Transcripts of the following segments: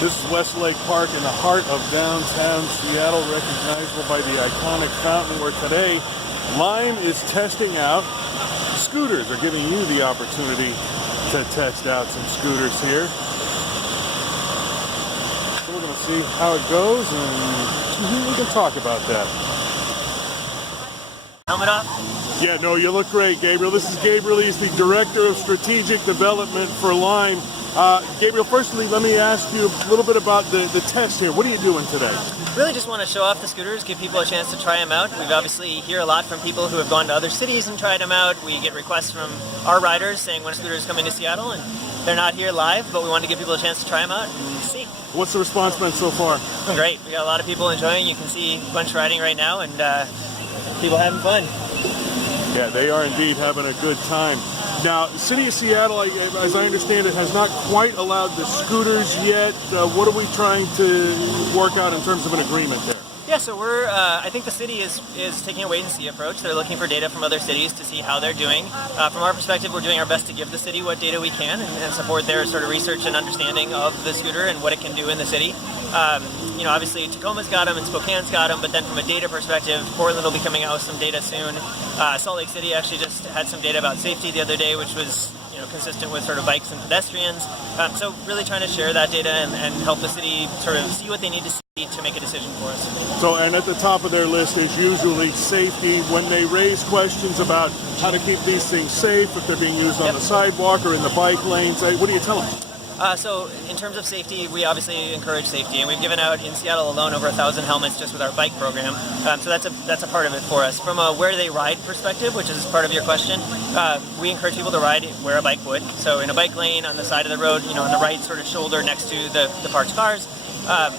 This is Westlake Park in the heart of downtown Seattle, recognizable by the iconic fountain, where today Lime is testing out scooters, or giving you the opportunity to test out some scooters here. So we're going to see how it goes, and we can talk about that. Helmet up? Yeah, no, you look great, Gabriel. This is Gabriel. He's the Director of Strategic Development for Lime. Gabriel, firstly, let me ask you a little bit about the test here. What are you doing today? Really just want to show off the scooters, give people a chance to try them out. We've obviously hear a lot from people who have gone to other cities and tried them out. We get requests from our riders saying when a scooter is coming to Seattle, and they're not here live, but we want to give people a chance to try them out and see. What's the response been so far? Great. We got a lot of people enjoying. You can see a bunch riding right now, and people having fun. Yeah, they are indeed having a good time. Now, the City of Seattle, as I understand it, has not quite allowed the scooters yet. What are we trying to work out in terms of an agreement there? Yeah, so we're, I think the city is taking a wait-and-see approach. They're looking for data from other cities to see how they're doing. From our perspective, we're doing our best to give the city what data we can and support their sort of research and understanding of the scooter and what it can do in the city. You know, obviously Tacoma's got them and Spokane's got them, but then from a data perspective, Portland will be coming out with some data soon. Salt Lake City actually just had some data about safety the other day, which was, you know, consistent with sort of bikes and pedestrians. So really trying to share that data and help the city sort of see what they need to see to make a decision for us. So, and at the top of their list is usually safety. When they raise questions about how to keep these things safe, if they're being used on the sidewalk or in the bike lanes, what do you tell them? So in terms of safety, we obviously encourage safety, and we've given out in Seattle alone over 1,000 helmets just with our bike program. So that's a part of it for us. From a where they ride perspective, which is part of your question, we encourage people to ride where a bike would. So in a bike lane on the side of the road, you know, on the right sort of shoulder next to the parked cars.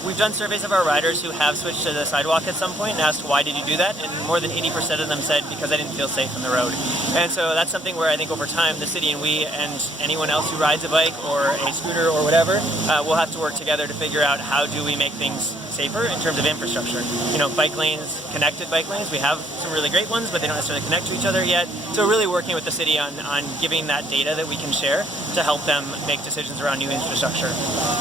We've done surveys of our riders who have switched to the sidewalk at some point and asked, why did you do that? And more than 80% of them said, because I didn't feel safe on the road. And so that's something where I think over time, the city and we and anyone else who rides a bike or a scooter or whatever, we'll have to work together to figure out how do we make things safer in terms of infrastructure. You know, bike lanes, connected bike lanes, we have some really great ones, but they don't necessarily connect to each other yet. So we're really working with the city on giving that data that we can share to help them make decisions around new infrastructure.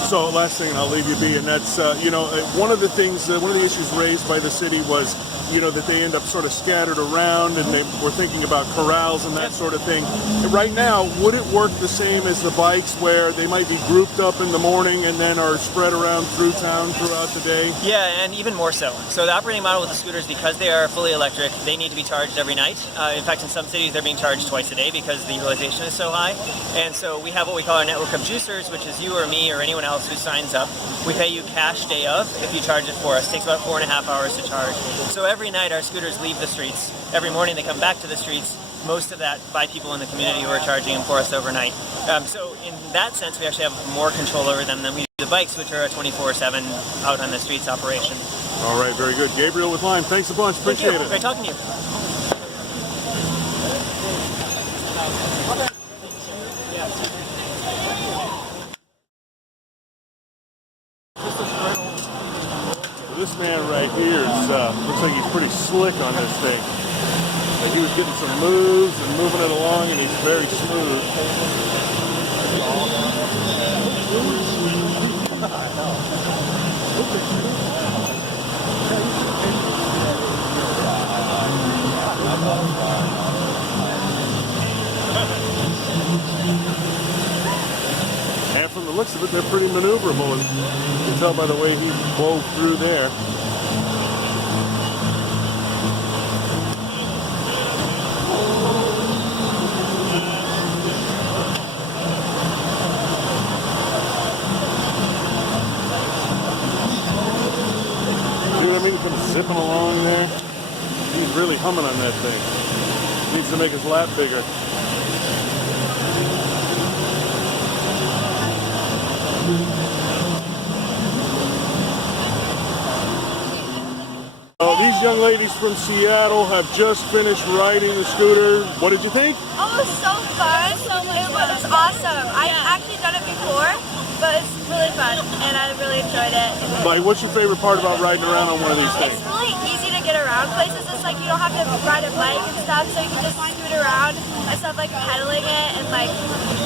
So last thing, and I'll leave you be, and that's, you know, one of the things, one of the issues raised by the city was, you know, that they end up sort of scattered around, and they were thinking about corrals and that sort of thing. Right now, would it work the same as the bikes, where they might be grouped up in the morning and then are spread around through town throughout the day? Yeah, and even more so. So the operating model with the scooters, because they are fully electric, they need to be charged every night. In fact, in some cities, they're being charged twice a day because the utilization is so high. And so we have what we call our network of juicers, which is you or me or anyone else who signs up. We pay you cash day of if you charge it for us. It takes about 4.5 hours to charge. So every night our scooters leave the streets. Every morning they come back to the streets. Most of that by people in the community who are charging them for us overnight. So in that sense, we actually have more control over them than we do the bikes, which are a 24/7 out on the streets operation. All right, very good. Gabriel with Lime, thanks a bunch. Appreciate it. Great talking to you. This man right here is, looks like he's pretty slick on this thing. Like he was getting some moves and moving it along, and he's very smooth. And from the looks of it, they're pretty maneuverable. You can tell by the way he wove through there. See what I mean? Kind of zipping along there. He's really humming on that thing. Needs to make his lap bigger. These young ladies from Seattle have just finished riding the scooter. What did you think? Oh, it was so fun. It was awesome. I've actually done it before, but it's really fun, and I really enjoyed it. Like, what's your favorite part about riding around on one of these things? It's really easy to get around places. It's like you don't have to ride a bike and stuff, so you can just scoot around instead of like pedaling it, and like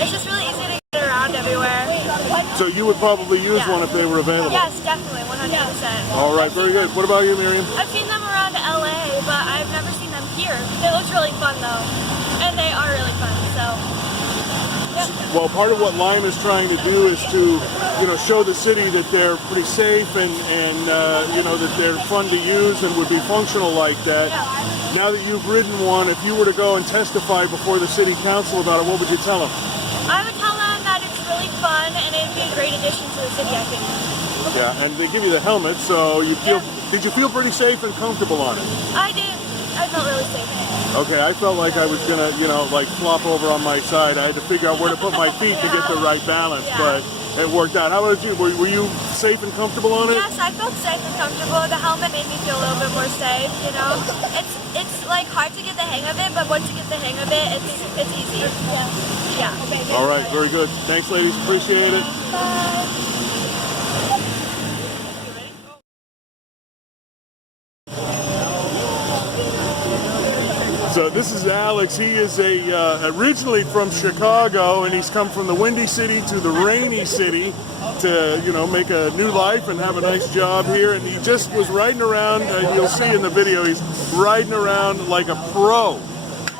it's just really easy to get around. around everywhere. So you would probably use Yeah. one if they were available. Yes, definitely, 100%. All right, very good. What about you, Miriam? I've seen them around LA, but I've never seen them here. They look really fun though, and they are really fun. So, yeah. Well, part of what Lime is trying to do is to, show the city that they're pretty safe and that they're fun to use and would be functional like that. Yeah. Now that you've ridden one, if you were to go and testify before the city council about it, what would you tell them? I would tell them that it's really fun and it'd be a great addition to the city, I think. Yeah, and they give you the helmet, so you feel. Yeah. Did you feel pretty safe and comfortable on it? I did. I felt really safe. Okay, I felt like I was gonna, flop over on my side. I had to figure out where to put my feet to get the right balance, Yeah. but it worked out. How about you? Were you safe and comfortable on it? Yes, I felt safe and comfortable. The helmet made me feel a little bit more safe, It's like hard to get the hang of it, but once you get the hang of it, it's easy. Yeah. All right, very good. Thanks, ladies. Appreciate it. Bye. So this is Alex. He is originally from Chicago, and he's come from the Windy City to the Rainy City to make a new life and have a nice job here. And he just was riding around. You'll see in the video, he's riding around like a pro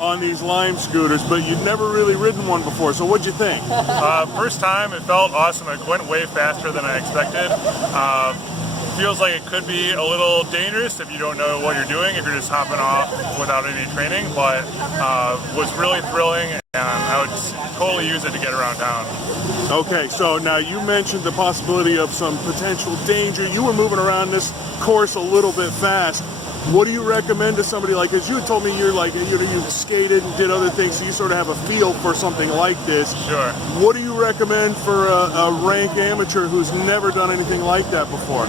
on these Lime scooters, but you'd never really ridden one before. So what'd you think? First time, it felt awesome. It went way faster than I expected. Feels like it could be a little dangerous if you don't know what you're doing, if you're just hopping off without any training, but was really thrilling, and I would totally use it to get around town. Okay, so now you mentioned the possibility of some potential danger. You were moving around this course a little bit fast. What do you recommend to somebody like, as you told me, you skated and did other things, so you sort of have a feel for something like this. Sure. What do you recommend for a rank amateur who's never done anything like that before?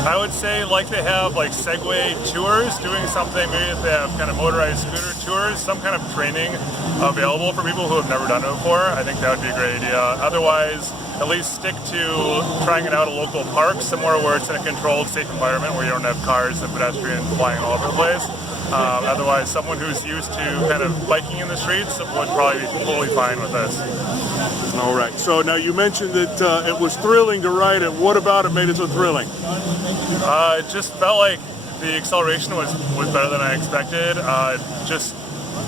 I would say they have Segway tours, doing something, maybe if they have kind of motorized scooter tours, some kind of training available for people who have never done it before. I think that would be a great idea. Otherwise, at least stick to trying it out at local parks, somewhere where it's in a controlled, safe environment where you don't have cars and pedestrians flying all over the place. Otherwise, someone who's used to kind of biking in the streets would probably be totally fine with this. All right. So now you mentioned that it was thrilling to ride it. What about it made it so thrilling? It just felt like the acceleration was better than I expected. It just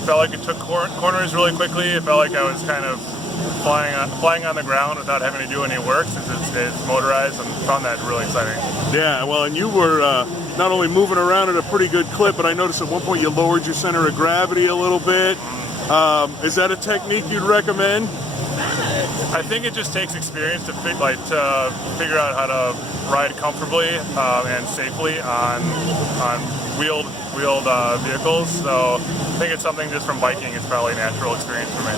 felt like it took corners really quickly. It felt like I was kind of flying on the ground without having to do any work, since it's motorized, and found that really exciting. Yeah, well, and you were not only moving around at a pretty good clip, but I noticed at one point you lowered your center of gravity a little bit. Is that a technique you'd recommend? I think it just takes experience to figure out how to ride comfortably and safely on wheeled vehicles. So I think it's something just from biking. It's probably a natural experience for me.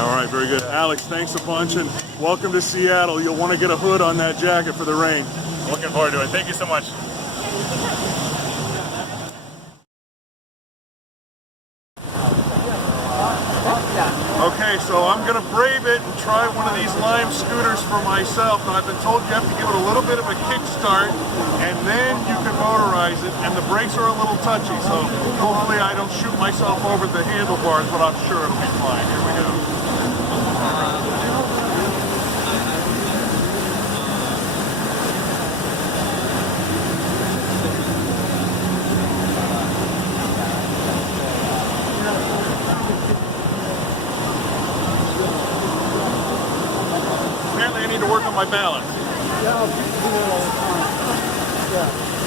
All right, very good. Alex, thanks a bunch, and welcome to Seattle. You'll want to get a hood on that jacket for the rain. Looking forward to it. Thank you so much. Okay, so I'm going to brave it and try one of these Lime scooters for myself. And I've been told you have to give it a little bit of a kickstart, and then you can motorize it. And the brakes are a little touchy, so hopefully I don't shoot myself over the handlebars, but I'm sure it'll be fine. Here we go. Apparently I need to work on my balance. Yeah, I'll keep doing it all the time. Yeah.